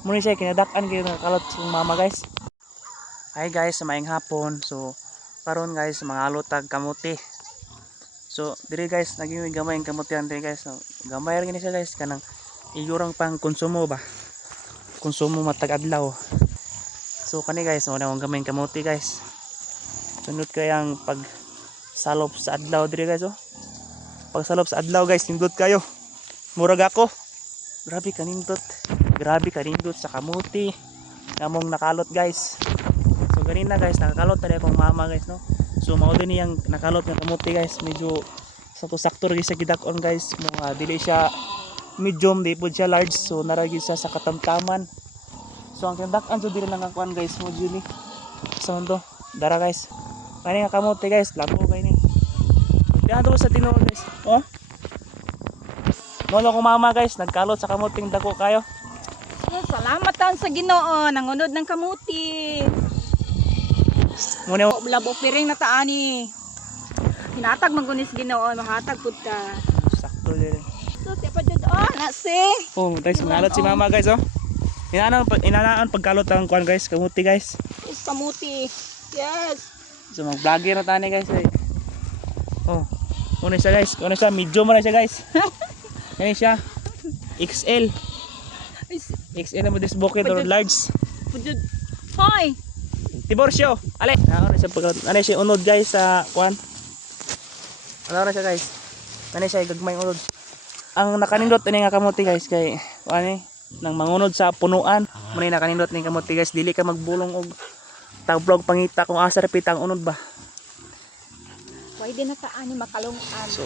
Muna siya kinadak-an gyud nakakalot si mama guys. Hi guys, maayong hapon. So karon guys mangalot tag kamuti. So diri guys naging gamay ang kamutian diri guys. So, gamay ra gini siya guys kanang igurang pang konsumo ba. Konsumo matag adlaw. So kani guys mo na ang gamay ang kamuti guys. Sunod kayang pag salop sa adlaw diri guys oh. Pag salop sa adlaw guys nindot kayo. Murag ako. Grabe kanindot. Grabe kanindot sa kamuti. Namong nakalot guys. So ganina guys nakakalot tadi akong mama guys no. So mao din yang nakalot nga kamuti guys, medyo sakto-sakto ra sa gidak-on guys. Mo dili siya medium, di pud siya large. So naragi siya sa katamtaman. So ang kindak-an so dili nang kuan guys, mo ni. So to, dara guys. Kani nga kamuti guys, labo kay ni. Diyan to sa tinuod guys. Oh. Molo ko mama guys, nagkalot sa kamuting dako kayo. Salamat taon sa Ginoo, nangunod ng kamuti. Muna Labo piring na taani. Hinatag magunis Ginoo, mahatag pud ka. sakto din. So tipa jud nasi. Oh, guys, mangalot si mama guys oh. Inanaan pagkalot ang kuan guys, kamuti guys. Is kamuti. Yes. So mag-vlogger na tani guys eh. Oh. Una siya guys, una siya medium na siya guys. Kani siya XL. XL na mo this bucket or large. Pudjud. Hoy. Tiborsyo. Ale. Ano siya pag ano siya unod guys sa kuan. Ano na siya guys? Ano siya gagmay unod. Ang nakanindot ini nga kamuti guys kay kuan nang mangunod sa punuan. Muna nakanindot ning kamuti guys, dili ka magbulong og tag-vlog pangita kung asa repit ang unod ba. Pwede na taani makalungan. So